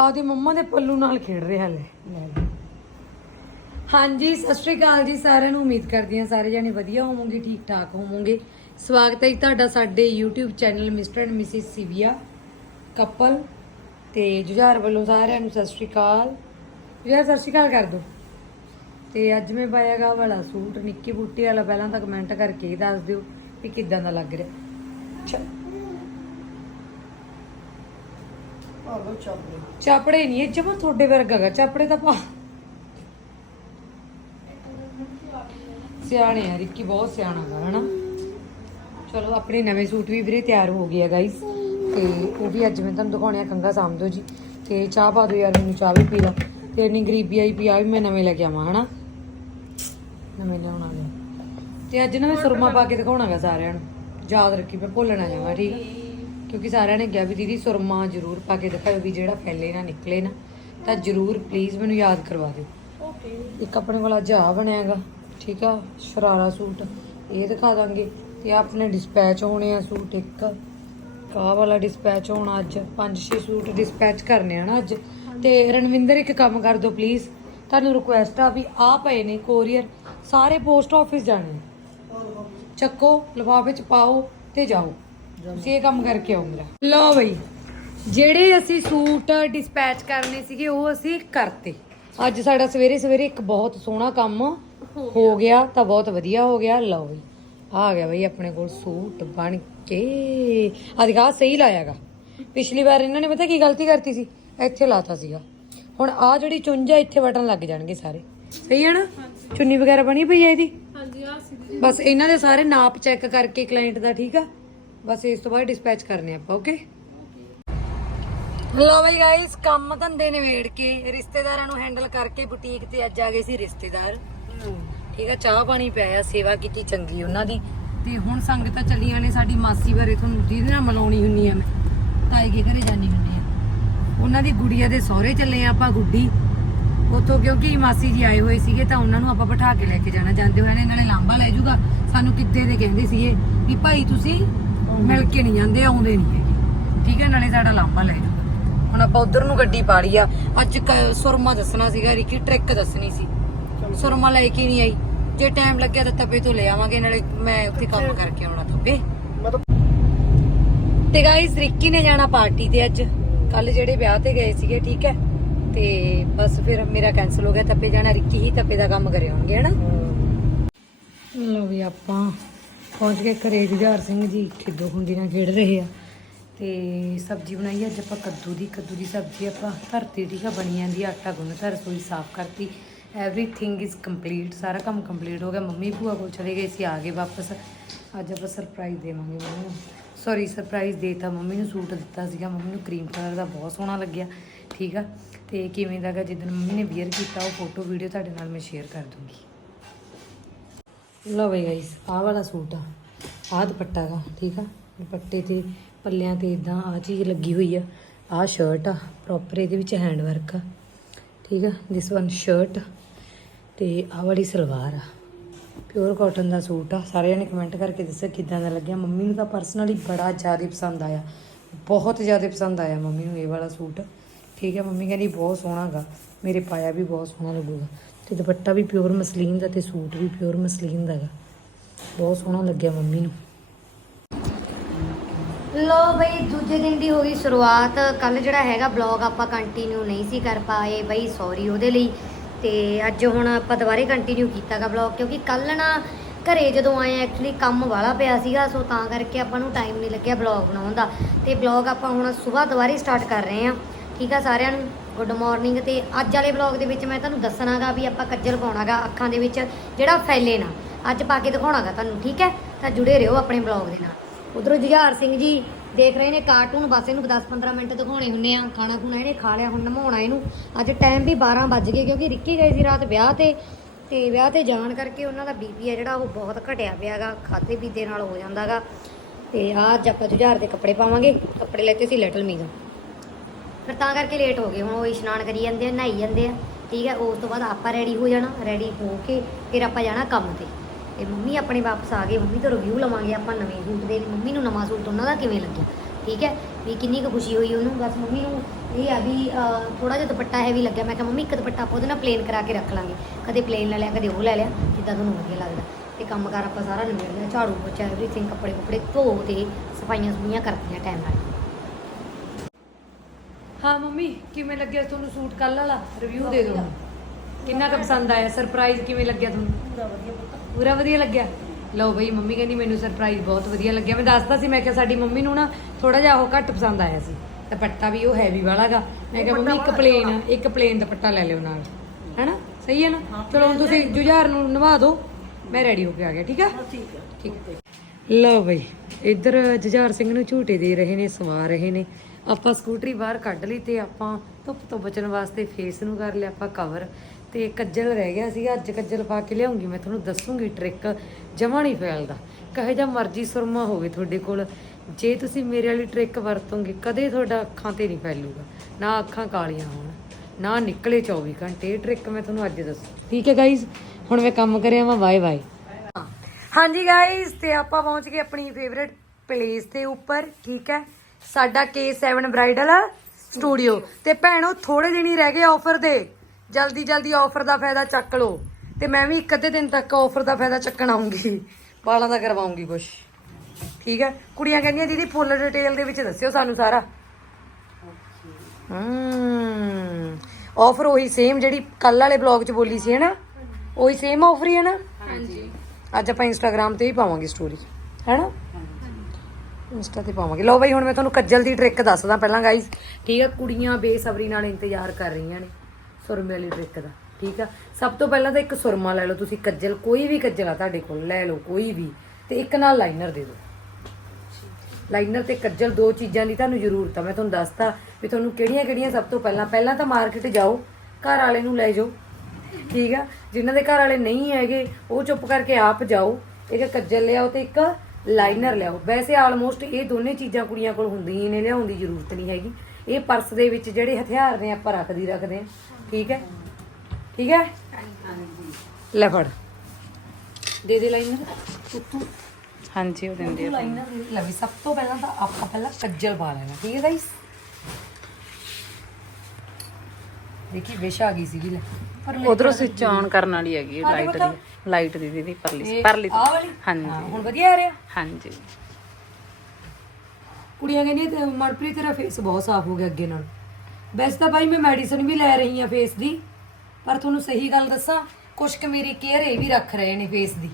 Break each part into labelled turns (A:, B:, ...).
A: ਆਪਦੀ ਮੰਮਾ ਦੇ ਪੱਲੂ ਨਾਲ ਖੇਡ ਰਿਹਾ, ਲੈ ਹਾਂਜੀ, ਸਤਿ ਸ਼੍ਰੀ ਅਕਾਲ ਜੀ ਸਾਰਿਆਂ ਨੂੰ। ਉਮੀਦ ਕਰਦੀ ਹਾਂ ਸਾਰੇ ਜਣੇ ਵਧੀਆ ਹੋਵੋਗੇ ਠੀਕ ਠਾਕ ਹੋਵੋਗੇ। ਸਵਾਗਤ ਹੈ ਜੀ ਤੁਹਾਡਾ ਸਾਡੇ YouTube channel mister and missus Sivia couple ਤੇ ਜੁਝਾਰ ਵੱਲੋਂ ਸਾਰਿਆਂ ਨੂੰ ਸਤਿ ਸ਼੍ਰੀ ਅਕਾਲ। ਜੁਝਾਰ, ਸਤਿ ਸ਼੍ਰੀ ਅਕਾਲ ਕਰ ਦਿਓ। ਤੇ ਅੱਜ ਮੈਂ ਪਾਇਆਗਾ ਵਾਲਾ ਸੂਟ, ਨਿੱਕੀ ਬੂਟੀ ਵਾਲਾ, ਪਹਿਲਾਂ ਤਾਂ ਕਮੈਂਟ ਕਰਕੇ ਦੱਸ ਦਿਓ ਵੀ ਕਿੱਦਾਂ ਦਾ ਲੱਗ ਰਿਹਾ। ਚੱਲ
B: ਆਲੋ ਚਾਪੜੇ।
A: ਚਾਪੜੇ ਨਹੀਂ ਇਹ ਜਮਾ ਤੁਹਾਡੇ ਵਰਗਾ ਗਾ, ਚਾਪੜੇ ਤਾਂ ਪਾ। ਸਿਆਣੇ ਆ, ਰਿੱਕੀ ਬਹੁਤ ਸਿਆਣਾ ਗਾ, ਹਨਾ। ਚਲੋ, ਆਪਣੇ ਨਵੇਂ ਸੂਟ ਵੀ ਵੀਰੇ ਤਿਆਰ ਹੋ ਗਏ ਆ ਗਾਇਸ ਤੇ ਉਹ ਵੀ ਅੱਜ ਮੈਂ ਤੁਹਾਨੂੰ ਦਿਖਾਉਣੇ ਆ ਕੰਗਾ ਸਾਂਭ ਜੀ। ਤੇ ਚਾਹ ਪਾ ਦਿਓ ਯਾਰ, ਮੈਨੂੰ ਚਾਹ ਵੀ ਪੀ ਲਾ। ਤੇ ਇੰਨੀ ਗਰੀਬੀ ਆਈ ਪੀ ਆ ਵੀ ਮੈਂ ਨਵੇਂ ਲੈ ਕੇ ਆਵਾਂ, ਹਨਾ। ਨਵੇਂ ਲਿਆਉਣਾ ਗਾ ਤੇ ਅੱਜ ਨਾ ਮੈਂ ਸੁਰਮਾ ਪਾ ਕੇ ਦਿਖਾਉਣਾਗਾ ਸਾਰਿਆਂ ਨੂੰ। ਯਾਦ ਰੱਖੀ, ਮੈਂ ਭੁੱਲਣਾ ਜਾਵਾਂ ਠੀਕ ਕਿਉਂਕਿ ਸਾਰਿਆਂ ਨੇ ਕਿਹਾ ਵੀ ਦੀਦੀ ਸੁਰਮਾ ਜ਼ਰੂਰ ਪਾ ਕੇ ਦਿਖਾਓ ਵੀ ਜਿਹੜਾ ਫੈਲੇ ਨਾ ਨਿਕਲੇ ਨਾ ਤਾਂ ਜ਼ਰੂਰ ਪਲੀਜ਼ ਮੈਨੂੰ ਯਾਦ ਕਰਵਾ ਦਿਓ।
B: ਓਕੇ
A: ਇੱਕ ਆਪਣੇ ਕੋਲ ਅੱਜ ਆ ਬਣਿਆਗਾ ਠੀਕ ਆ ਸ਼ਰਾਰਾ ਸੂਟ ਇਹ ਦਿਖਾ ਦਾਂਗੇ। ਤੇ ਆਪਣੇ ਡਿਸਪੈਚ ਹੋਣੇ ਆ ਸੂਟ ਇੱਕ ਕਾਹ ਵਾਲਾ ਡਿਸਪੈਚ ਹੋਣਾ ਅੱਜ 5-6 ਸੂਟ ਡਿਸਪੈਚ ਕਰਨੇ ਆ ਨਾ ਅੱਜ। ਤੇ ਰਣਵਿੰਦਰ ਇੱਕ ਕੰਮ ਕਰ ਦਿਓ ਪਲੀਜ਼ ਤੁਹਾਨੂੰ ਰਿਕੁਐਸਟ ਆ ਵੀ ਆ ਪਏ ਨੇ ਕੋਰੀਅਰ ਸਾਰੇ ਪੋਸਟ ਆਫਿਸ ਜਾਣੇ। ਚੱਕੋ ਲਿਫਾਫੇ ਚ ਪਾਓ ਤੇ ਜਾਓ। ਤੁਸੀਂ ਇਹ ਕੰਮ ਕਰਕੇ ਆਓ ਮੇਰਾ। ਲਓ ਬਈ ਜਿਹੜੇ ਅਸੀਂ ਸੂਟ ਡਿਸਪੈਚ ਕਰਨੇ ਸੀਗੇ ਉਹ ਅਸੀਂ ਕਰਤੇ। ਅੱਜ ਸਾਡਾ ਸਵੇਰੇ ਸਵੇਰੇ ਇੱਕ ਬਹੁਤ ਸੋਹਣਾ ਕੰਮ ਹੋ ਗਿਆ ਤਾਂ ਬਹੁਤ ਵਧੀਆ ਹੋ ਗਿਆ। ਲਓ ਬਈ ਆ ਗਿਆ ਬਈ ਆਪਣੇ ਕੋਲ ਸੂਟ ਬਣ ਕੇ। ਕਾ ਸਹੀ ਲਾਇਆਗਾ ਪਿਛਲੀ ਵਾਰ ਇਹਨਾਂ ਨੇ ਪਤਾ ਕੀ ਗਲਤੀ ਕਰਤੀ ਸੀ? ਇੱਥੇ ਲਾਤਾ ਸੀਗਾ। ਹੁਣ ਆ ਜਿਹੜੀ ਚੁੰਝ ਆ ਇੱਥੇ ਬਟਨ ਲੱਗ ਜਾਣਗੇ ਸਾਰੇ। ਸਹੀ ਹੈ ਨਾ? ਚੁੰਨੀ ਵਗੈਰਾ ਬਣੀ ਪਈ ਹੈ ਇਹਦੀ?
B: ਹਾਂਜੀ ਆ ਸਿੱਧੀ
A: ਬਸ ਇਹਨਾਂ ਦੇ ਸਾਰੇ ਨਾਪ ਚੈੱਕ ਕਰਕੇ ਕਲਾਇੰਟ ਦਾ ਠੀਕ ਆ? ਬਸ ਇਸ ਤੋਂ ਬਾਅਦ ਡਿਸਪੈਚ ਕਰਨੇ ਆਪਾਂ ਓਕੇ ਲੋ ਬਈ ਗਾਇਸ ਕੰਮ ਧੰਦੇ ਨਿਬੇੜ ਕੇ ਰਿਸ਼ਤੇਦਾਰਾਂ ਨੂੰ ਹੈਂਡਲ ਕਰਕੇ ਬੁਟੀਕ ਤੇ ਅੱਜ ਆ ਗਏ ਸੀ ਰਿਸ਼ਤੇਦਾਰ। ਠੀਕ ਆ, ਚਾਹ ਪਾਣੀ ਪਿਆਇਆ, ਸੇਵਾ ਕੀਤੀ ਚੰਗੀ ਉਹਨਾਂ ਦੀ। ਤੇ ਹੁਣ ਸੰਗਤਾਂ ਚੱਲੀਆਂ ਨੇ, ਸਾਡੀ ਮਾਸੀ ਬਾਰੇ ਤੁਹਾਨੂੰ ਜਿਹਦੇ ਨਾਲ ਮਨਾਉਣੀ ਹੁੰਨੀ ਆ ਮੈਂ ਤਾਈ ਕੇ ਘਰੇ ਜਾਣੀ ਹੁੰਨੀ ਆ। ਉਹਨਾਂ ਦੀ ਗੁੜੀਆ ਦੇ ਸਹੁਰੇ ਚੱਲੇ ਆ ਆਪਾਂ ਗੁੱਡੀ। ਉੱਥੋਂ ਕਿਉਂਕਿ ਮਾਸੀ ਜੀ ਆਏ ਹੋਏ ਸੀਗੇ, ਤਾਂ ਉਹਨਾਂ ਨੂੰ ਆਪਾਂ ਬਿਠਾ ਕੇ ਲੈ ਕੇ ਜਾਣਾ, ਜਾਂਦੇ ਹੋਏ ਨੇ ਨਾਲੇ ਲਾਂਬਾ ਲੈ ਜਾਊਗਾ। ਸਾਨੂੰ ਕਿੱਦੇ ਦੇ ਕਹਿੰਦੇ ਸੀਗੇ ਵੀ ਭਾਈ ਤੁਸੀਂ ਮਿਲ ਕੇ ਨਹੀਂ ਜਾਂਦੇ ਆਉਂਦੇ ਨਹੀਂ ਹੈਗੇ। ਠੀਕ ਹੈ ਨਾਲੇ ਸਾਡਾ ਲਾਂਬਾ ਲੈ ਜਾਊਗਾ ਹੁਣ ਆਪਾਂ ਉਧਰ ਨੂੰ ਗੱਡੀ ਪਾ ਲਈ ਆ। ਅੱਜ ਸੁਰਮਾ ਦੱਸਣਾ ਸੀਗਾ ਰਿਕੀ ਟ੍ਰਿਕ ਦੱਸਣੀ ਸੀ। ਸੁਰਮਾ ਲੈ ਕੇ ਨਹੀਂ ਆਈ। ਜੇ ਟਾਈਮ ਲੱਗਿਆ ਤਾਂ ਤਪੇ ਤੋਂ ਲੈ ਆਵਾਂਗੇ ਨਾਲੇ ਮੈਂ ਉੱਥੇ ਕੰਮ ਕਰਕੇ ਆਉਣਾ ਤਪੇ। ਤੇ ਗਾਇਸ ਰਿੱਕੀ ਨੇ ਜਾਣਾ ਪਾਰਟੀ ਤੇ ਅੱਜ। ਕੱਲ ਜਿਹੜੇ ਵਿਆਹ ਤੇ ਗਏ ਸੀਗੇ ਠੀਕ ਹੈ। ਤੇ ਬਸ ਫਿਰ ਮੇਰਾ ਕੈਨਸਲ ਹੋ ਗਿਆ ਤਪੇ ਜਾਣਾ। ਰਿੱਕੀ ਹੀ ਤਪੇ ਦਾ ਕੰਮ ਕਰੇ ਹੋਣਗੇ ਹਨਾ ਲੋ ਵੀ ਆਪਾਂ ਪਹੁੰਚ ਗਏ ਘਰੇ ਜੁਝਾਰ ਸਿੰਘ ਜੀ ਖਿੱਦੋ ਖੁੰਡੀ ਨਾਲ ਖੇਡ ਰਹੇ ਆ। ਤੇ ਸਬਜ਼ੀ ਬਣਾਈ ਅੱਜ ਆਪਾਂ ਕੱਦੂ ਦੀ ਕੱਦੂ ਦੀ ਸਬਜ਼ੀ ਆਪਾਂ ਧਰਤੀ ਠੀਕ ਆ ਬਣੀ ਜਾਂਦੀ ਆ, ਆਟਾ ਗੁੰਨਤਾ ਰਸੋਈ ਸਾਫ਼ ਕਰਤੀ। ਐਵਰੀਥਿੰਗ ਇਜ਼ ਕੰਪਲੀਟ ਸਾਰਾ ਕੰਮ ਕੰਪਲੀਟ ਹੋ ਗਿਆ। ਮੰਮੀ ਭੂਆ ਕੋਲ ਚਲੇ ਗਏ ਸੀ ਆ ਗਏ ਵਾਪਸ। ਅੱਜ ਆਪਾਂ ਸਰਪ੍ਰਾਈਜ਼ ਦੇਵਾਂਗੇ ਮੰਮੀ ਨੂੰ। ਸੌਰੀ ਸਰਪ੍ਰਾਈਜ਼ ਦੇਤਾ ਮੰਮੀ ਨੂੰ ਸੂਟ ਦਿੱਤਾ ਸੀਗਾ। ਮੰਮੀ ਨੂੰ ਕਰੀਮ ਕਲਰ ਦਾ ਬਹੁਤ ਸੋਹਣਾ ਲੱਗਿਆ ਠੀਕ ਆ? ਤੇ ਕਿਵੇਂ ਦਾਗਾ ਜਿੱਦਣ ਮੰਮੀ ਨੇ ਵੀਅਰ ਕੀਤਾ ਉਹ ਫੋਟੋ ਵੀਡੀਓ ਤੁਹਾਡੇ ਨਾਲ ਮੈਂ ਸ਼ੇਅਰ ਕਰ ਦੂੰਗੀ। ਲਓ ਬਈ ਗਾਇਸ ਆਹ ਵਾਲਾ ਸੂਟ ਆ। ਆਹ ਦੁਪੱਟਾ ਦਾ ਠੀਕ ਆ? ਦੁਪੱਟੇ ਤੇ, ਪੱਲਿਆਂ ਤੇ ਇਦਾਂ ਆ ਚੀਜ਼ ਲੱਗੀ ਹੋਈ ਆ। ਆਹ ਸ਼ਰਟ ਆ ਪ੍ਰੋਪਰ ਇਹਦੇ ਵਿੱਚ ਹੈਂਡ ਵਰਕ ਆ, ਠੀਕ ਆ? ਦਿਸ ਵਨ ਸ਼ਰਟ ਤੇ ਆਹ ਵਾਲੀ ਸਲਵਾਰ ਆ। ਪਿਓਰ ਕਾਟਨ ਦਾ ਸੂਟ ਆ। ਸਾਰਿਆਂ ਨੇ ਕਮੈਂਟ ਕਰਕੇ ਦੱਸਿਆ ਕਿਦਾਂ ਦਾ ਲੱਗਿਆ। ਮੰਮੀ ਨੂੰ ਤਾਂ ਪਰਸਨਲੀ ਬੜਾ ਜ਼ਿਆਦਾ ਪਸੰਦ ਆਇਆ। ਬਹੁਤ ਜ਼ਿਆਦਾ ਪਸੰਦ ਆਇਆ ਮੰਮੀ ਨੂੰ ਇਹ ਵਾਲਾ ਸੂਟ। ਠੀਕ ਹੈ ਮੰਮੀ ਕਹਿੰਦੀ ਬਹੁਤ ਸੋਹਣਾ ਗਾ। ਮੇਰੇ ਪਾਇਆ ਵੀ ਬਹੁਤ ਸੋਹਣਾ ਲੱਗੂਗਾ। ਤੇ ਦੁਪੱਟਾ ਵੀ ਪਿਓਰ ਮਸਲੀਨ ਦਾ ਤੇ ਸੂਟ ਵੀ ਪਿਓਰ ਮਸਲੀਨ ਦਾ ਗਾ ਬਹੁਤ ਸੋਹਣਾ ਲੱਗਿਆ ਮੰਮੀ ਨੂੰ।
C: ਲੋ ਬਈ, ਦੂਜੇ ਦਿਨ ਦੀ ਹੋ ਗਈ ਸ਼ੁਰੂਆਤ। ਕੱਲ ਜਿਹੜਾ ਹੈਗਾ ਬਲੌਗ ਆਪਾਂ ਕੰਟੀਨਿਊ ਨਹੀਂ ਸੀ ਕਰ ਪਾਏ ਬਈ ਸੌਰੀ ਉਹਦੇ ਲਈ। ਤੇ ਅੱਜ ਹੁਣ ਆਪਾਂ ਦੁਬਾਰੇ ਕੰਟੀਨਿਊ ਕੀਤਾਗਾ ਬਲੌਗ ਕਿਉਂਕਿ ਕੱਲ ਨਾ ਘਰੇ ਜਦੋਂ ਆਏ ਐਕਚੁਅਲੀ ਕੰਮ ਵਾਲਾ ਪਿਆ ਸੀਗਾ, ਸੋ ਤਾਂ ਕਰਕੇ ਆਪਾਂ ਨੂੰ ਟਾਈਮ ਨਹੀਂ ਲੱਗਿਆ ਬਲੌਗ ਬਣਾਉਣ ਦਾ। ਤੇ ਬਲੌਗ ਆਪਾਂ ਹੁਣ ਸਵੇਰ ਦੁਬਾਰੇ ਸਟਾਰਟ ਕਰ ਰਹੇ ਹਾਂ। ਠੀਕ ਆ ਸਾਰਿਆਂ ਨੂੰ? ਗੁੱਡ ਮਾਰਨਿੰਗ ਤੇ ਅੱਜ ਵਾਲੇ ਬਲੌਗ ਦੇ ਵਿੱਚ ਮੈਂ ਤੁਹਾਨੂੰ ਦੱਸਣਾਗਾ ਵੀ ਆਪਾਂ ਕੱਜਲ ਪਾਉਣਾਗਾ ਅੱਖਾਂ ਦੇ ਵਿੱਚ ਜਿਹੜਾ ਫੈਲੇ ਨਾ। ਅੱਜ ਪਾ ਕੇ ਦਿਖਾਉਣਾਗਾ ਤੁਹਾਨੂੰ, ਠੀਕ ਹੈ? ਤਾਂ ਜੁੜੇ ਰਹੋ ਆਪਣੇ ਬਲੌਗ ਦੇ ਨਾਲ। ਉਧਰੋਂ ਜੁਝਾਰ ਸਿੰਘ ਜੀ ਦੇਖ ਰਹੇ ਨੇ ਕਾਰਟੂਨ ਬਸ ਇਹਨੂੰ 10-15 ਮਿੰਟ ਦਿਖਾਉਣੇ ਹੁੰਨੇ ਆ। ਖਾਣਾ ਖੁਣਾ ਇਹਨੇ ਖਾ ਲਿਆ, ਹੁਣ ਨਮਾਉਣਾ ਇਹਨੂੰ। ਅੱਜ ਟਾਈਮ ਵੀ 12 ਵੱਜ ਗਏ, ਕਿਉਂਕਿ ਰਿੱਕੀ ਗਈ ਸੀ ਰਾਤ ਵਿਆਹ ਤੇ। ਤੇ ਵਿਆਹ ਤੇ ਜਾਣ ਕਰਕੇ ਉਹਨਾਂ ਦਾ ਬੀਪੀ ਆ ਜਿਹੜਾ, ਉਹ ਬਹੁਤ ਘਟਿਆ ਪਿਆਗਾ ਖਾਦੇ ਪੀਤੇ ਨਾਲ ਹੋ ਜਾਂਦਾਗਾ। ਤੇ ਆਹ ਅੱਜ ਆਪਾਂ ਜੁਝਾਰ ਦੇ ਕੱਪੜੇ ਪਾਵਾਂਗੇ। ਕੱਪੜੇ ਲੈਤੇ ਸੀ ਲਿਟਲ ਮੀਗਾ ਫਿਰ ਤਾਂ ਕਰਕੇ ਲੇਟ ਹੋ ਗਏ। ਹੁਣ ਉਹ ਇਸ਼ਨਾਨ ਕਰੀ ਜਾਂਦੇ ਆ, ਨਹਾਈ ਜਾਂਦੇ ਆ। ਠੀਕ ਹੈ ਉਸ ਤੋਂ ਬਾਅਦ ਆਪਾਂ ਰੈਡੀ ਹੋ ਜਾਣਾ। ਰੈਡੀ ਹੋ ਕੇ ਫਿਰ ਆਪਾਂ ਜਾਣਾ ਕੰਮ ਤੇ। ਤੇ ਮੰਮੀ ਆਪਣੇ ਵਾਪਸ ਆ ਗਏ। ਮੰਮੀ ਤੋਂ ਰਿਵਿਊ ਲਵਾਂਗੇ ਆਪਾਂ ਨਵੇਂ ਸੂਟ ਦੇ। ਮੰਮੀ ਨੂੰ ਨਵਾਂ ਸੂਟ ਉਹਨਾਂ ਦਾ ਕਿਵੇਂ ਲੱਗਿਆ? ਠੀਕ ਹੈ ਵੀ ਕਿੰਨੀ ਕੁ ਖੁਸ਼ੀ ਹੋਈ ਉਹਨੂੰ। ਬਸ ਮੰਮੀ ਨੂੰ ਇਹ ਆ ਵੀ ਥੋੜਾ ਜਿਹਾ ਦੁਪੱਟਾ ਹੈਵੀ ਲੱਗਿਆ। ਮੈਂ ਕਿਹਾ, ਮੰਮੀ, ਇੱਕ ਦੁਪੱਟਾ ਆਪਾਂ ਉਹਦੇ ਨਾਲ ਪਲੇਨ ਕਰਾ ਕੇ ਰੱਖ ਲਾਂਗੇ। ਕਦੇ ਪਲੇਨ ਲੈ ਲਿਆ, ਕਦੇ ਉਹ ਲੈ ਲਿਆ। ਜਿੱਦਾਂ ਤੁਹਾਨੂੰ ਵਧੀਆ ਲੱਗਦਾ। ਤੇ ਕੰਮ ਕਾਰ ਆਪਾਂ ਸਾਰਾ ਨਿਬੇੜ ਲਿਆ ਝਾੜੂ ਪੋਚਾ ਐਵਰੀਥਿੰਗ ਕੱਪੜੇ ਕੁਪੜੇ ਧੋ ਤੇ ਸਫਾਈਆਂ ਸੁਫਾਈਆਂ ਕਰਤੀਆਂ ਟਾਈਮ ਨਾਲ।
A: ਹਾਂ ਮੰਮੀ ਕਿਵੇਂ ਲੱਗਿਆ ਤੁਹਾਨੂੰ ਸੂਟ ਕੱਲ ਵਾਲਾ? ਰਿਵਿਊ ਦੇ ਦਿਓ। ਕਿੰਨਾ ਕੁ ਪਸੰਦ ਆਇਆ? ਸਰਪ੍ਰਾਈਜ਼ ਕਿਵੇਂ ਲੱਗਿਆ ਤੁਹਾਨੂੰ?
B: ਪੂਰਾ ਵਧੀਆ ਪੁੱਤ।
A: ਪੂਰਾ ਵਧੀਆ ਲੱਗਿਆ? ਲਓ ਬਈ ਮੰਮੀ ਕਹਿੰਦੀ ਮੈਨੂੰ ਸਰਪ੍ਰਾਈਜ਼ ਬਹੁਤ ਵਧੀਆ ਲੱਗਿਆ। ਮੈਂ ਦੱਸਦਾ ਸੀ ਮੈਂ ਕਿਹਾ ਸਾਡੀ ਮੰਮੀ ਨੂੰ ਨਾ ਥੋੜਾ ਜਿਹਾ ਉਹ ਘੱਟ ਪਸੰਦ ਆਇਆ ਸੀ। ਦੁਪੱਟਾ ਵੀ ਉਹ ਹੈਵੀ ਵਾਲਾਗਾ ਮੈਂ ਕਿਹਾ ਮੰਮੀ ਇੱਕ ਪਲੇਨ ਇੱਕ ਪਲੇਨ ਦੁਪੱਟਾ ਲੈ ਲਿਓ ਨਾਲ। ਹੈਨਾ? ਸਹੀ ਹੈ ਨਾ? ਚਲੋ ਹੁਣ ਤੁਸੀਂ ਜੁਝਾਰ ਨੂੰ ਨਵਾ ਦਿਓ। ਮੈਂ ਰੈਡੀ ਹੋ ਕੇ ਆ ਗਿਆ ਠੀਕ ਆ?
B: ਠੀਕ ਹੈ
A: ਠੀਕ। ਲਓ ਬਈ ਇੱਧਰ ਜੁਝਾਰ ਸਿੰਘ ਨੂੰ ਝੂਟੇ ਦੇ ਰਹੇ ਨੇ ਸਵਾ ਰਹੇ ਨੇ। ਆਪਾਂ ਸਕੂਟਰੀ ਬਾਹਰ ਕੱਢ ਲਈ ਤੇ ਆਪਾਂ ਧੁੱਪ ਤੋਂ ਬਚਣ ਵਾਸਤੇ ਫੇਸ ਨੂੰ ਕਰ ਲਿਆ ਆਪਾਂ ਕਵਰ ਤੇ ਕੱਜਲ ਰਹਿ ਗਿਆ ਸੀਗਾ, ਅੱਜ ਕੱਜਲ ਪਾ ਕੇ ਲਿਆਉਂਗੀ, ਮੈਂ ਤੁਹਾਨੂੰ ਦੱਸੂਗੀ ਟ੍ਰਿਕ ਜਮਾ ਨਹੀਂ ਫੈਲਦਾ। ਕਹੇ ਜਾਂ ਮਰਜ਼ੀ ਸੁਰਮਾ ਹੋਵੇ ਤੁਹਾਡੇ ਕੋਲ, ਜੇ ਤੁਸੀਂ ਮੇਰੇ ਵਾਲੀ ਟ੍ਰਿਕ ਵਰਤੋਗੇ, ਕਦੇ ਤੁਹਾਡਾ ਅੱਖਾਂ ਤੇ ਨਹੀਂ ਫੈਲੂਗਾ, ਨਾ ਅੱਖਾਂ ਕਾਲੀਆਂ ਹੋਣ, ਨਾ ਨਿਕਲੇ 24 ਘੰਟੇ। ਇਹ ਟ੍ਰਿਕ ਮੈਂ ਤੁਹਾਨੂੰ ਅੱਜ ਦੱਸੂ। ਠੀਕ ਹੈ ਗਾਈਜ਼ ਹੁਣ ਮੈਂ ਕੰਮ ਕਰਿਆ ਵਾਂ ਬਾਏ ਬਾਏ ਹਾਂਜੀ ਗਾਇਸ ਤੇ ਆਪਾਂ ਪਹੁੰਚ ਗਏ ਆਪਣੀ ਫੇਵਰਿਟ ਪਲੇਸ ਤੇ ਉੱਪਰ, ਠੀਕ ਹੈ? ਸਾਡਾ K7 ਬ੍ਰਾਈਡਲ ਸਟੂਡੀਓ ਤੇ ਭੈਣੋ ਥੋੜੇ ਦਿਨ ਹੀ ਰਹਿ ਗਏ ਆਫਰ ਦੇ। ਜਲਦੀ ਜਲਦੀ ਆਫਰ ਦਾ ਫਾਇਦਾ ਚੱਕ ਲਓ। ਤੇ ਮੈਂ ਵੀ ਇੱਕ ਅੱਧੇ ਦਿਨ ਤੱਕ ਆਫਰ ਦਾ ਫਾਇਦਾ ਚੱਕਣ ਆਉਂਗੀ ਵਾਲਾਂ ਦਾ ਕਰਵਾਉਂਗੀ ਕੁਛ। ਠੀਕ ਹੈ ਕੁੜੀਆਂ ਕਹਿੰਦੀਆਂ ਦੀਦੀ ਫੁੱਲ ਡਿਟੇਲ ਦੇ ਵਿੱਚ ਦੱਸਿਓ ਸਾਨੂੰ ਸਾਰਾ। ਹਮ ਆਫਰ ਉਹੀ ਸੇਮ ਜਿਹੜੀ ਕੱਲ ਵਾਲੇ ਬਲੌਗ 'ਚ ਬੋਲੀ ਸੀ ਹੈ ਨਾ? ਉਹੀ ਸੇਮ ਆਫਰ ਹੀ ਹੈ ਨਾ? ਹਾਂਜੀ। ਅੱਜ ਆਪਾਂ ਇੰਸਟਾਗ੍ਰam ਤੇ ਹੀ ਪਾਵਾਂਗੇ ਸਟੋਰੀ ਹੈਨਾ ਇੰਸਟਾ ਤੇ ਪਾਵਾਂਗੇ। ਲਓ ਬਈ, ਹੁਣ ਮੈਂ ਤੁਹਾਨੂੰ ਕੱਜਲ ਦੀ ਟ੍ਰਿਕ ਦੱਸਦਾ ਪਹਿਲਾਂ ਗਾਈਜ਼ ਠੀਕ ਆ? ਕੁੜੀਆਂ ਬੇਸਬਰੀ ਨਾਲ ਇੰਤਜ਼ਾਰ ਕਰ ਰਹੀਆਂ ਨੇ ਸੁਰਮੇ ਵਾਲੀ ਟ੍ਰਿਕ ਦਾ। ਠੀਕ ਆ? ਸਭ ਤੋਂ ਪਹਿਲਾਂ ਤਾਂ ਇੱਕ ਸੁਰਮਾ ਲੈ ਲਓ ਤੁਸੀਂ, ਕੱਜਲ। ਕੋਈ ਵੀ ਕੱਜਲ ਆ ਤੁਹਾਡੇ ਕੋਲ, ਲੈ ਲਓ ਕੋਈ ਵੀ। ਤੇ ਇੱਕ ਨਾਲ ਲਾਈਨਰ ਦੇ ਦਿਓ। ਲਾਈਨਰ ਤੇ ਕੱਜਲ ਦੋ ਚੀਜ਼ਾਂ ਦੀ ਤੁਹਾਨੂੰ ਜ਼ਰੂਰਤ ਆ। ਮੈਂ ਤੁਹਾਨੂੰ ਦੱਸਤਾ ਵੀ ਤੁਹਾਨੂੰ ਕਿਹੜੀਆਂ ਕਿਹੜੀਆਂ ਸਭ ਤੋਂ ਪਹਿਲਾਂ ਪਹਿਲਾਂ ਤਾਂ ਮਾਰਕੀਟ ਜਾਓ, ਘਰ ਵਾਲੇ ਨੂੰ ਲੈ ਜਾਓ। ਠੀਕ ਆ? ਜਿਨ੍ਹਾਂ ਦੇ ਘਰ ਵਾਲੇ ਨਹੀਂ ਹੈਗੇ, ਉਹ ਚੁੱਪ ਕਰਕੇ ਆਪ ਜਾਓ। ਇੱਕ ਕੱਜਲ ਲਿਆਓ ਤੇ ਇੱਕ ਲਾਈਨਰ ਲਿਆਓ। ਵੈਸੇ ਆਲਮੋਸਟ ਇਹ ਦੋਨੇ ਚੀਜ਼ਾਂ ਕੁੜੀਆਂ ਕੋਲ ਹੁੰਦੀਆਂ ਹੀ ਨੇ ਲਿਆਉਣ ਦੀ ਜ਼ਰੂਰਤ ਨਹੀਂ ਹੈਗੀ। ਇਹ ਪਰਸ ਦੇ ਵਿੱਚ ਜਿਹੜੇ ਹਥਿਆਰ ਨੇ ਆਪਾਂ ਰੱਖਦੀ ਰੱਖਦੇ ਆ ਠੀਕ ਹੈ? ਠੀਕ ਹੈ? ਲੈ ਫੜ। ਦੇ ਦੇ ਲਾਈਨਰ। ਉੱਤੋਂ।
D: ਹਾਂਜੀ ਉਹ ਦਿੰਦੇ ਆ।
A: ਲਾਈਨਰ ਲੈ ਵੀ ਸਭ ਤੋਂ ਪਹਿਲਾਂ ਤਾਂ ਆਪਾਂ ਪਹਿਲਾਂ ਕੱਜਲ ਪਾ ਲੈਣਾ। ਠੀਕ ਹੈ ਗਾਇਸ ਦੇਖੀ ਵਿਸ਼ ਆ ਗਈ ਸੀਗੀ ਲੈ।
D: ਉਧਰੋਂ ਸਵਿਚ ਆਨ ਕਰਨ ਵਾਲੀ ਹੈਗੀ ਲਾਈਟ ਦੀ ਲਾਈਟ ਦੀ ਦੀਦੀ ਪਰਲੀ ਪਰਲੀ
A: ਆਹ ਵਾਲੀ?
D: ਹਾਂਜੀ।
A: ਹਾਂ, ਹੁਣ ਵਧੀਆ ਆ ਰਿਹਾ?
D: ਹਾਂਜੀ।
A: ਕੁੜੀਆਂ ਕਹਿੰਦੀਆਂ ਤੇ ਮਨਪ੍ਰੀਤ ਤੇਰਾ ਫੇਸ ਬਹੁਤ ਸਾਫ਼ ਹੋ ਗਿਆ ਅੱਗੇ ਨਾਲ। ਵੈਸੇ ਤਾਂ ਭਾਈ ਮੈਂ ਮੈਡੀਸਨ ਵੀ ਲੈ ਰਹੀ ਆ ਫੇਸ ਦੀ ਪਰ ਤੁਹਾਨੂੰ ਸਹੀ ਗੱਲ ਦੱਸਾਂ ਕੁਛ ਕੁ ਮੇਰੀ ਕੇਅਰ ਇਹ ਵੀ ਰੱਖ ਰਹੇ ਨੇ ਫੇਸ ਦੀ।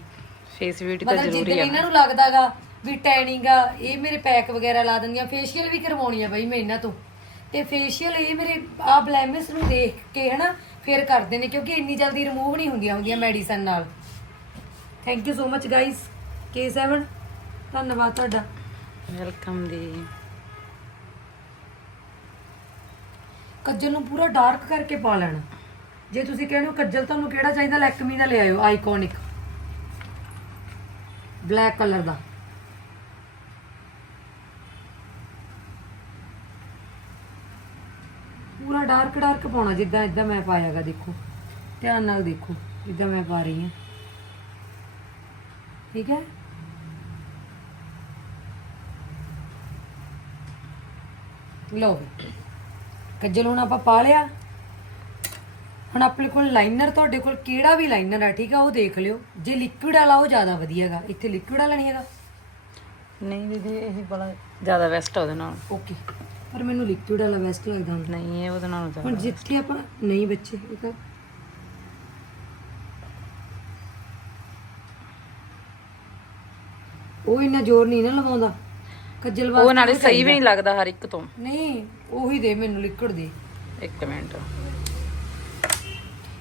D: ਫੇਸ ਬਿਊਟੀ ਤਾਂ
A: ਮਤਲਬ
D: ਜ਼ਰੂਰੀ
A: ਜਿੱਦਾਂ
D: ਆ
A: ਇਹਨਾਂ ਨੂੰ ਲੱਗਦਾਗਾ ਵੀ ਟੈਨਿੰਗ ਆ ਇਹ ਮੇਰੇ ਪੈਕ ਵਗੈਰਾ ਲਾ ਦਿੰਦੀਆਂ ਫੇਸ਼ੀਅਲ ਵੀ ਕਰਵਾਉਣੀ ਆ ਬਈ ਮੈਂ ਇਹਨਾਂ ਤੋਂ। ਤੇ ਫੇਸ਼ੀਅਲ ਇਹ ਮੇਰੇ ਆ ਬਲੈਮਿਸ ਨੂੰ ਦੇਖ ਕੇ ਹਨਾ ਫੇਰ ਕਰਦੇ ਨੇ ਕਿਉਂਕਿ ਇੰਨੀ ਜਲਦੀ ਰਿਮੂਵ ਨਹੀਂ ਹੁੰਦੀਆਂ ਹੁੰਦੀਆਂ ਮੈਡੀਸਨ ਨਾਲ। Thank you so much guys K7 ਧੰਨਵਾਦ ਤੁਹਾਡਾ।
D: ਵੈਲਕਮ ਦੀ
A: ਕੱਜਲ ਨੂੰ ਪੂਰਾ ਡਾਰਕ ਕਰਕੇ ਪਾ ਲੈਣਾ। ਜੇ ਤੁਸੀਂ ਕਹਿੰਦੇ ਹੋ ਕੱਜਲ ਤੁਹਾਨੂੰ ਕਿਹੜਾ ਚਾਹੀਦਾ? ਲੈਕਮੀ ਦਾ ਲੈ ਆਇਓ ਆਈਕੋਨਿਕ ਬਲੈਕ ਕਲਰ ਦਾ। ਪੂਰਾ ਡਾਰਕ ਡਾਰਕ ਪਾਉਣਾ ਜਿੱਦਾਂ ਇਦਾਂ ਮੈਂ ਪਾਇਆਗਾ ਦੇਖੋ। ਧਿਆਨ ਨਾਲ ਦੇਖੋ ਜਿੱਦਾਂ ਮੈਂ ਪਾ ਰਹੀ ਹਾਂ। ਠੀਕ ਹੈ? ਲਓ ਕੱਜਲ ਹੁਣ ਆਪਾਂ ਪਾ ਲਿਆ। ਹੁਣ ਆਪਣੇ ਕੋਲ ਲਾਈਨਰ ਤੁਹਾਡੇ ਕੋਲ ਕਿਹੜਾ ਵੀ ਲਾਈਨਰ ਆ ਠੀਕ ਆ ਉਹ ਦੇਖ ਲਿਓ। ਜੇ ਲਿਕਵਿਡ ਵਾਲਾ ਉਹ ਜ਼ਿਆਦਾ ਵਧੀਆ ਹੈਗਾ ਇੱਥੇ ਲਿਕਵਿਡ ਵਾਲਾ ਨਹੀਂ ਹੈਗਾ।
D: ਨਹੀਂ ਦੀਦੀ ਇਹ ਬੜਾ ਜ਼ਿਆਦਾ ਬੈਸਟ ਆ ਉਹਦੇ ਨਾਲ।
A: ਓਕੇ ਪਰ ਮੈਨੂੰ ਲਿਕਵਿਡ ਵਾਲਾ ਬੈਸਟ ਲੱਗਦਾ
D: ਨਹੀਂ ਇਹ ਉਹਦੇ ਨਾਲ
A: ਹੁਣ
D: ਜ਼ਿਆਦਾ
A: ਜਿੱਥੇ ਆਪਾਂ ਨਹੀਂ ਬੱਚੇ ਇਹ ਤਾਂ ਉਹ ਇੰਨਾ ਜ਼ੋਰ ਨਹੀਂ ਨਾ ਲਵਾਉਂਦਾ। ਕੱਜਲ
D: ਉਹ ਨਾਲੇ ਸਹੀ ਵੀ ਨਹੀਂ ਲੱਗਦਾ ਹਰ ਇੱਕ ਤੋਂ।
A: ਨਹੀਂ ਉਹੀ ਦੇ ਮੈਨੂੰ ਲਿਕਵਿਡ ਦੇ।
D: ਇੱਕ ਮਿੰਟ।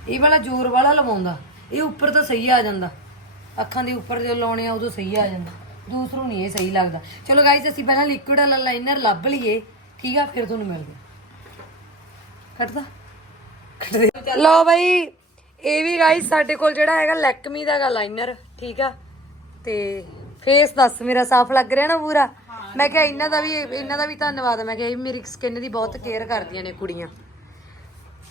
A: ਇਹ ਵਾਲਾ ਜ਼ੋਰ ਵਾਲਾ ਲਵਾਉਂਦਾ। ਇਹ ਉੱਪਰ ਤਾਂ ਸਹੀ ਆ ਜਾਂਦਾ। ਅੱਖਾਂ ਦੇ ਉੱਪਰ ਜਦੋਂ ਲਾਉਣੇ ਆ ਉਦੋਂ ਸਹੀ ਆ ਜਾਂਦਾ। ਦੂਸਰੋਂ ਨਹੀਂ ਇਹ ਸਹੀ ਲੱਗਦਾ। ਚਲੋ ਗਾਇਸ ਅਸੀਂ ਪਹਿਲਾਂ ਲਿਕਵਿਡ ਵਾਲਾ ਲਾਈਨਰ ਲੱਭ ਲਈਏ। ਠੀਕ ਆ ਫਿਰ ਤੁਹਾਨੂੰ ਮਿਲਦੇ ਕੱਟਦਾ ਲਓ ਬਈ ਇਹ ਵੀ ਗਾਇਸ ਸਾਡੇ ਕੋਲ ਜਿਹੜਾ ਹੈਗਾ ਲੈਕਮੀ ਦਾ ਲਾਈਨਰ ਠੀਕ ਆ? ਤੇ ਫੇਸ ਦੱਸ ਮੇਰਾ ਸਾਫ਼ ਲੱਗ ਰਿਹਾ ਨਾ ਪੂਰਾ। ਮੈਂ ਕਿਹਾ ਇਹਨਾਂ ਦਾ ਵੀ ਇਹਨਾਂ ਦਾ ਵੀ ਧੰਨਵਾਦ। ਮੈਂ ਕਿਹਾ ਇਹ ਮੇਰੀ ਸਕਿਨ ਦੀ ਬਹੁਤ ਕੇਅਰ ਕਰਦੀਆਂ ਨੇ ਕੁੜੀਆਂ।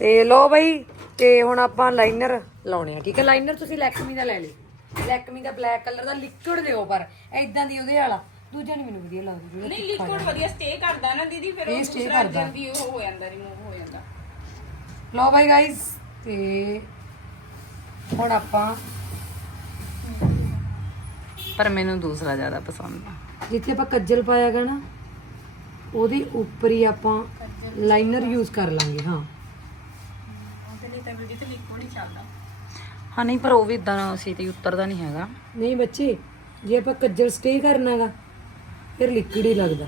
A: ਤੇ ਲੋ ਬਈ ਤੇ ਹੁਣ ਆਪਾਂ ਲਾਈਨਰ ਲਾਉਣੇ ਆ ਠੀਕ ਹੈ? ਲਾਈਨਰ ਤੁਸੀਂ ਲੈਕਮੀ ਦਾ ਲੈ ਲਿਓ। ਲੈਕਮੀ ਦਾ ਬਲੈਕ ਕਲਰ ਦਾ ਲਿਕਵਿਡ ਦਿਓ ਪਰ ਐਦਾਂ ਦੀ ਉਹਦੇ ਵਾਲਾ। ਦੂਜਾ ਨਹੀਂ ਮੈਨੂੰ ਵਧੀਆ ਲੱਗਦਾ
E: ਨਹੀਂ
A: ਜਿਹਾ।
E: ਵਧੀਆ ਸਟੇ ਕਰਦਾ ਨਾ ਦੀਦੀ ਫਿਰ ਉਹ ਦੂਸਰਾ
A: ਕਰਦਾ।
E: ਜਲਦੀ ਉਹ ਹੋ ਜਾਂਦਾ ਰਿਮੂਵ ਹੋ ਜਾਂਦਾ।
A: ਲਓ ਬਾਈ ਗਾਇਸ ਤੇ ਹੁਣ ਆਪਾਂ
D: ਪਰ ਮੈਨੂੰ ਦੂਸਰਾ ਜ਼ਿਆਦਾ ਪਸੰਦ ਆ।
A: ਜਿੱਥੇ ਆਪਾਂ ਕੱਜਲ ਪਾਇਆਗਾ ਨਾ ਉਹਦੇ ਉੱਪਰ ਹੀ ਆਪਾਂ ਲਾਈਨਰ ਯੂਜ਼ ਕਰ ਲਾਂਗੇ ਹਾਂ।
E: ਉਹਦੇ ਲਈ ਤਾਂ ਦੀਦੀ ਤੇ ਲਿਕੁਇਡ ਹੀ ਚੱਲਦਾ।
D: ਹਾਂ ਨਹੀਂ ਪਰ ਉਹ ਵੀ ਇਦਾਂ ਛੇਤੀ ਉਤਰਦਾ ਨਹੀਂ ਹੈਗਾ।
A: ਨਹੀਂ ਬੱਚੇ ਜੇ ਆਪਾਂ ਕੱਜਲ ਸਟੇ ਕਰਨਾਗਾ ਫਿਰ ਲਿਕਵਿਡ ਹੀ ਲੱਗਦਾ।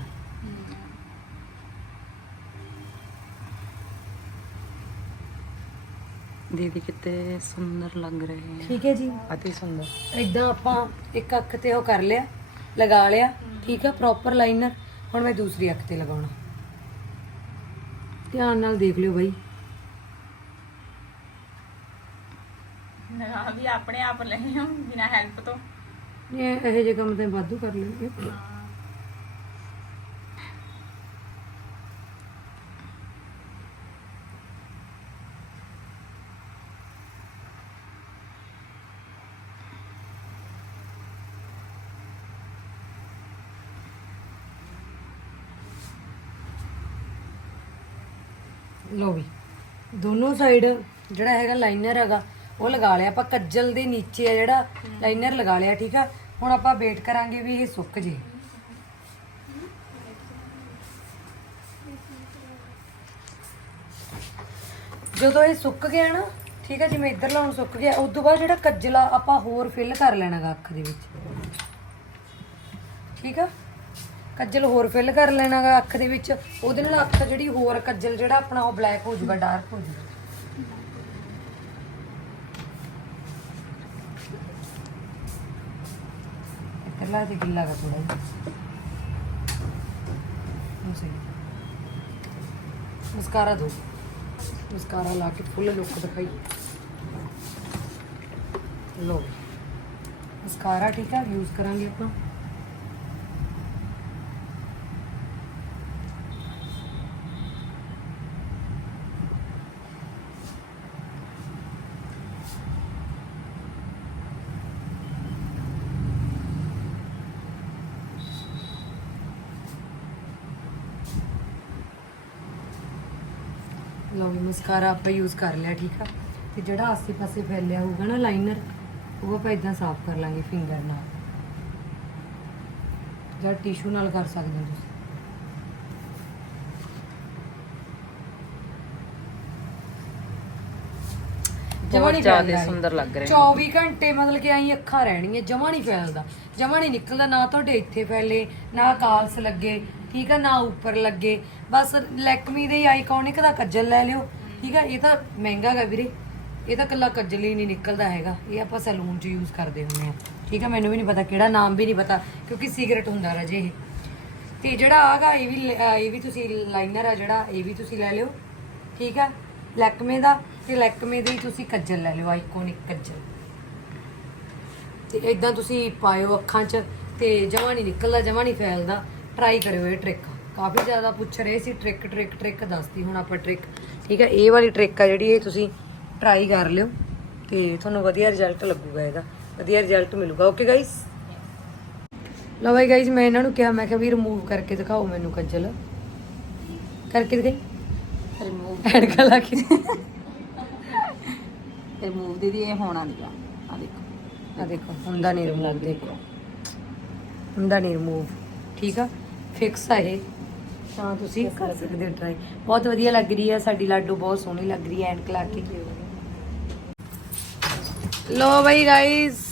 D: ਦੀਦੀ ਕਿਤੇ ਸੁੰਦਰ ਲੱਗ ਰਹੇ ਹੈ
A: ਠੀਕ ਹੈ ਜੀ।
D: ਅਤੀ ਸੁੰਦਰ।
A: ਇਦਾਂ ਆਪਾਂ ਇੱਕ ਅੱਖ ਤੇ ਉਹ ਕਰ ਲਿਆ ਲਗਾ ਲਿਆ ਠੀਕ ਹੈ ਪ੍ਰੋਪਰ ਲਾਈਨਰ ਹੁਣ ਮੈਂ ਦੂਸਰੀ ਅੱਖ ਤੇ ਲਗਾਉਣਾ। ਧਿਆਨ ਨਾਲ ਦੇਖ ਲਿਓ ਬਾਈ।
E: ਨਾ ਵੀ ਆਪਣੇ ਆਪ ਲੈਣੇ ਬਿਨਾ ਹੈਲਪ ਤੋਂ।
A: ਇਹ ਇਹੋ ਜਿਹੇ ਕੰਮ ਤੇ ਵਾਧੂ ਕਰ ਲੈਣਗੇ ਲੋ ਵੀ, ਦੋਨੋਂ ਸਾਈਡ ਜਿਹੜਾ ਹੈਗਾ ਲਾਈਨਰ ਹੈਗਾ, ਉਹ ਲਗਾ ਲਿਆ ਆਪਾਂ ਕੱਜਲ ਦੇ ਨੀਚੇ ਆ ਜਿਹੜਾ ਲਾਈਨਰ ਲਗਾ ਲਿਆ, ਠੀਕ ਆ? ਹੁਣ ਆਪਾਂ ਵੇਟ ਕਰਾਂਗੇ ਵੀ ਇਹ ਸੁੱਕ ਜੇ। ਜਦੋਂ ਇਹ ਸੁੱਕ ਗਿਆ ਨਾ, ਠੀਕ ਆ, ਜਿਵੇਂ ਇੱਧਰ ਲਾਉਣ ਸੁੱਕ ਗਿਆ, ਉਸ ਤੋਂ ਬਾਅਦ ਜਿਹੜਾ ਕੱਜਲਾ ਆਪਾਂ ਹੋਰ ਫਿਲ ਕਰ ਲੈਣਾਗਾ ਅੱਖ ਦੇ ਵਿੱਚ। ਠੀਕ ਆ? ਕੱਜਲ ਹੋਰ ਫਿਲ ਕਰ ਲੈਣਾਗਾ ਅੱਖ ਦੇ ਵਿੱਚ। ਉਹਦੇ ਨਾਲ ਅੱਖ ਜਿਹੜੀ ਹੋਰ ਕੱਜਲ ਜਿਹੜਾ ਆਪਣਾ ਉਹ ਬਲੈਕ ਹੋ ਜਾਊਗਾ ਡਾਰਕ ਹੋ ਜਾਊਗਾ। ਇੱਧਰਲਾ ਤੇ ਗਿੱਲਾ ਗਾ ਥੋੜਾ ਜਿਹਾ। ਹੁਣ ਸਹੀ। ਮਸਕਾਰਾ ਦੋ। ਮਸਕਾਰਾ ਲਾ ਕੇ ਫੁੱਲ ਲੁੱਕ ਦਿਖਾਈ। ਲੋ ਮਸਕਾਰਾ ਠੀਕ ਆ ਯੂਜ਼ ਕਰਾਂਗੇ ਆਪਾਂ। ਲਓ ਵੀ ਮਸਕਾਰਾ ਆਪਾਂ ਯੂਜ਼ ਕਰ ਲਿਆ ਠੀਕ ਆ? ਤੇ ਜਿਹੜਾ ਆਸੇ-ਪਾਸੇ ਫੈਲਿਆ ਹੋਊਗਾ ਨਾ ਲਾਈਨਰ ਉਹ ਆਪਾਂ ਇਦਾਂ ਸਾਫ਼ ਕਰ ਲਾਂਗੇ ਫਿੰਗਰ ਨਾਲ। ਜਾਂ ਟਿਸ਼ੂ ਨਾਲ ਕਰ ਸਕਦੇ ਹੋ ਤੁਸੀਂ। ਜਮਾਂ
D: ਜ਼ਿਆਦਾ। ਸੁੰਦਰ ਲੱਗ ਰਹੇ
A: 24 ਘੰਟੇ ਮਤਲਬ ਕਿ ਆਈ ਅੱਖਾਂ ਰਹਿਣਗੀਆਂ ਜਮਾ ਨਹੀਂ ਫੈਲਦਾ। ਜਮਾ ਨਹੀਂ ਨਿਕਲਦਾ ਨਾ ਤੁਹਾਡੇ ਇੱਥੇ ਫੈਲੇ ਨਾ ਕਾਲਸ ਲੱਗੇ। ਠੀਕ ਆ, ਨਾ ਉੱਪਰ ਲੱਗੇ। ਬਸ ਲੈਕਮੀ ਦੇ ਆਈਕੋਨਿਕ ਦਾ ਕੱਜਲ ਲੈ ਲਿਓ। ਠੀਕ ਆ, ਇਹ ਤਾਂ ਮਹਿੰਗਾ ਗਾ ਵੀਰੇ। ਇਹ ਤਾਂ ਕੱਲਾ ਕੱਜਲ ਹੀ ਨਹੀਂ ਨਿਕਲਦਾ ਹੈਗਾ। ਇਹ ਆਪਾਂ ਸੈਲੂਨ 'ਚ ਯੂਜ਼ ਕਰਦੇ ਹੁੰਦੇ ਆ। ਠੀਕ ਆ, ਮੈਨੂੰ ਵੀ ਨਹੀਂ ਪਤਾ, ਕਿਹੜਾ ਨਾਮ ਵੀ ਨਹੀਂ ਪਤਾ, ਕਿਉਂਕਿ ਸਿਗਰਟ ਹੁੰਦਾ ਰਾਜੇ ਇਹ। ਤੇ ਜਿਹੜਾ ਆਗਾ, ਇਹ ਵੀ ਲ- ਇਹ ਵੀ ਤੁਸੀਂ ਲਾਈਨਰ ਆ ਜਿਹੜਾ, ਇਹ ਵੀ ਤੁਸੀਂ ਲੈ ਲਿਓ। ਠੀਕ ਆ, ਲੈਕਮੇ ਦਾ, ਤੇ ਲੈਕਮੇ ਦੇ ਹੀ ਤੁਸੀਂ ਕੱਜਲ ਲੈ ਲਿਓ ਆਈਕੋਨਿਕ ਕੱਜਲ। ਤੇ ਇਦਾਂ ਤੁਸੀਂ ਪਾਇਓ ਅੱਖਾਂ 'ਚ, ਤੇ ਜਮਾ ਨਹੀਂ ਨਿਕਲਦਾ, ਜਮਾ ਨਹੀਂ ਫੈਲਦਾ। ਟਰਾਈ ਕਰਿਓ ਇਹ ਟ੍ਰਿਕ ਕਾਫੀ ਜ਼ਿਆਦਾ ਪੁੱਛ ਰਹੇ ਸੀ ਟ੍ਰਿਕ ਟ੍ਰਿਕ ਟ੍ਰਿਕ ਦੱਸਦੀ ਹੁਣ ਆਪਾਂ ਟ੍ਰਿਕ ਠੀਕ ਹੈ ਇਹ ਵਾਲੀ ਟ੍ਰਿਕ ਆ ਜਿਹੜੀ ਇਹ ਤੁਸੀਂ ਟਰਾਈ ਕਰ ਲਿਓ ਤੇ ਤੁਹਾਨੂੰ ਵਧੀਆ ਰਿਜ਼ਲਟ ਲੱਗੂਗਾ ਇਹਦਾ। ਵਧੀਆ ਰਿਜ਼ਲਟ ਮਿਲੂਗਾ। ਓਕੇ ਗਾਇਸ ਲਓ ਬਾਈ ਗਾਇਸ ਮੈਂ ਇਹਨਾਂ ਨੂੰ ਕਿਹਾ ਮੈਂ ਕਿਹਾ ਵੀ ਰਿਮੂਵ ਕਰਕੇ ਦਿਖਾਓ ਮੈਨੂੰ ਕੱਜਲ। ਕਰਕੇ ਦਿਖਾਈ?
D: ਰਿਮੂਵ
A: ਐਨਕਾਂ ਲਾ ਕੇ।
D: ਰਿਮੂਵ ਦੀਦੀ ਇਹ ਹੋਣਾ ਨਹੀਂ ਆ ਆ ਦੇਖੋ।
A: ਆ ਦੇਖੋ ਹੁੰਦਾ ਨਹੀਂ ਰਿਮੂਵ ਦੇਖੋ। ਹੁੰਦਾ ਨਹੀਂ ਰਿਮੂਵ ਠੀਕ ਆ? ਫਿਕਸ ਆ ਇਹ। ਤਾਂ ਤੁਸੀਂ ਕਰ ਸਕਦੇ ਹੋ ਟਰਾਈ ਬਹੁਤ ਵਧੀਆ ਲੱਗ ਰਹੀ ਹੈ ਸਾਡੀ ਲਾਡੋ ਬਹੁਤ ਸੋਹਣੀ ਲੱਗ ਰਹੀ ਹੈ ਐਨਕ ਲਾ ਕੇ। ਲੋ ਬਈ ਗਾਇਸ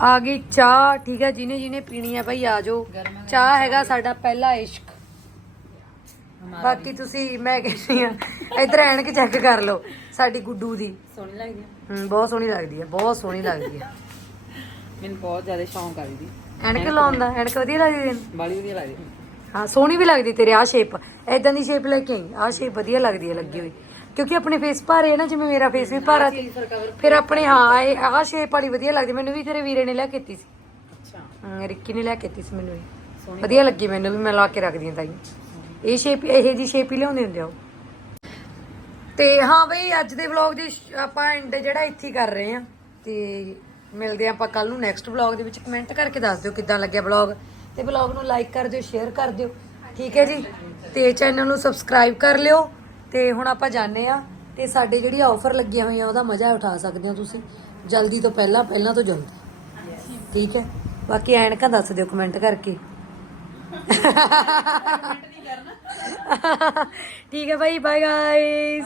A: ਆ ਗਈ ਚਾਹ। ਠੀਕ ਹੈ ਜਿਹਨੇ ਜਿਹਨੇ ਪੀਣੀ ਹੈ ਭਾਈ ਆ ਜਾਓ। ਚਾਹ ਹੈਗਾ ਸਾਡਾ ਪਹਿਲਾ ਇਸ਼ਕ। ਬਾਕੀ ਤੁਸੀਂ ਮੈਂ ਕਹਿੰਦੀ ਆ ਇਧਰ ਐਨਕ ਚੈੱਕ ਕਰ ਲਓ ਸਾਡੀ ਗੁੱਡੂ ਦੀ।
D: ਸੋਹਣੀ ਲੱਗਦੀ ਆ
A: ਹਮ, ਬਹੁਤ ਸੋਹਣੀ ਲੱਗਦੀ ਹੈ ਬਹੁਤ ਸੋਹਣੀ ਲੱਗਦੀ ਹੈ।
D: ਮੈਨੂੰ ਬਹੁਤ ਜ਼ਿਆਦਾ ਸ਼ੌਂਕ ਆ ਦੀਦੀ।
A: ਐਨਕ ਲਾਉਣ ਦਾ ਐਨਕ ਵਧੀਆ ਲੱਗਦੀ ਤੈਨੂੰ?
D: ਬਾਲੀ ਵਧੀਆ ਲੱਗਦੀ।
A: ਹਾਂ ਸੋਹਣੀ ਵੀ ਲੱਗਦੀ ਤੇਰੇ ਆ ਸ਼ੇਪ ਐਦਾਂ ਦੀ ਸ਼ੇਪ ਲੈ ਕੇ ਆਈ। ਆ ਸ਼ੇਪ ਵਧੀਆ ਲੱਗਦੀ ਹੈ ਲੱਗੀ ਹੋਈ। ਕਿਉਂਕਿ ਆਪਣੇ ਫੇਸ ਭਾਰੇ ਨਾ ਜਿਵੇਂ ਮੇਰਾ ਫੇਸ ਵੀ ਭਾਰਾ ਸੀ। ਫਿਰ ਆਪਣੇ ਹਾਂ ਇਹ ਆਹ ਸ਼ੇਪ ਵਾਲੀ ਵਧੀਆ ਲੱਗਦੀ। ਮੈਨੂੰ ਵੀ ਤੇਰੇ ਵੀਰੇ ਨੇ ਲਿਆ ਕੇ ਦਿੱਤੀ ਸੀ।
D: ਅੱਛਾ।
A: ਰਿੱਕੀ ਨੇ ਲਿਆ ਕੇ ਦਿੱਤੀ ਸੀ ਮੈਨੂੰ ਵੀ। ਵਧੀਆ ਲੱਗੀ ਮੈਨੂੰ ਵੀ ਮੈਂ ਲਾ ਕੇ ਰੱਖਦੀ ਹਾਂ ਤਾਈ। ਇਹ ਸ਼ੇਪ ਇਹ ਜੀ ਸ਼ੇਪ ਹੀ ਲਿਆਉਂਦੇ ਹੁੰਦੇ ਆ ਤੇ ਹਾਂ ਬਈ ਅੱਜ ਦੇ ਵਲੌਗ ਦੀ ਆਪਾਂ ਐਂਡ ਜਿਹੜਾ ਇੱਥੇ ਕਰ ਰਹੇ ਆ ਤੇ ਮਿਲਦੇ ਆਪਾਂ ਕੱਲ ਨੂੰ ਨੈਕਸਟ ਵਲੌਗ ਦੇ ਵਿੱਚ। ਕਮੈਂਟ ਕਰਕੇ ਦੱਸ ਦਿਓ ਕਿੱਦਾਂ ਲੱਗਿਆ ਵਲੌਗ ਤੇ ਬਲੌਗ ਨੂੰ ਲਾਈਕ ਕਰ ਦਿਓ ਸ਼ੇਅਰ ਕਰ ਦਿਓ। ਠੀਕ ਹੈ ਜੀ? ਤੇ ਚੈਨਲ ਨੂੰ ਸਬਸਕ੍ਰਾਈਬ ਕਰ ਲਿਓ। ਤੇ ਹੁਣ ਆਪਾਂ ਜਾਣੇ ਆ ਤੇ ਸਾਡੇ ਜਿਹੜੀ ਆਫਰ ਲੱਗੀਆਂ ਹੋਈਆਂ ਉਹਦਾ ਮਜ਼ਾ ਉਠਾ ਸਕਦੇ ਹੋ ਤੁਸੀਂ। ਜਲਦੀ ਤੋਂ ਪਹਿਲਾਂ ਪਹਿਲਾਂ ਤੋਂ ਜਲਦੀ। ਠੀਕ ਹੈ? ਬਾਕੀ ਐਨਕਾਂ ਦੱਸ ਦਿਓ ਕਮੈਂਟ ਕਰਕੇ। ਠੀਕ ਹੈ ਭਾਈ ਬਾਏ ਗਾਇਸ